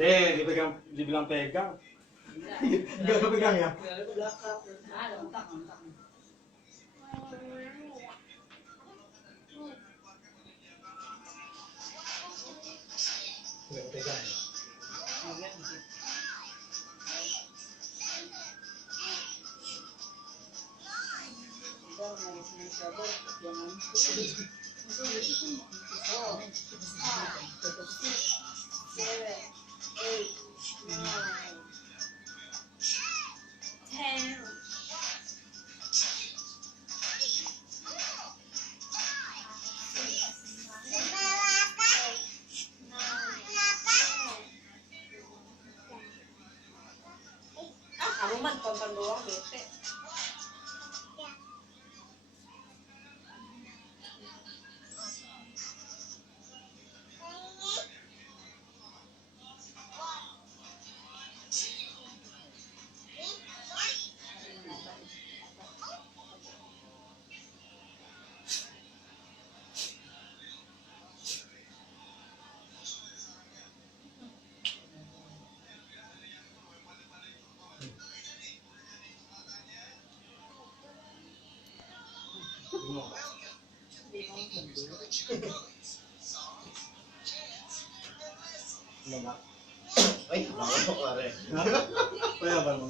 Di bilang pegang. Hindi ka pegang ya? Hindi ka pegang ya? Kamu man tonton doang bete. Lama. Ay, ako pare. Kaya ba mo?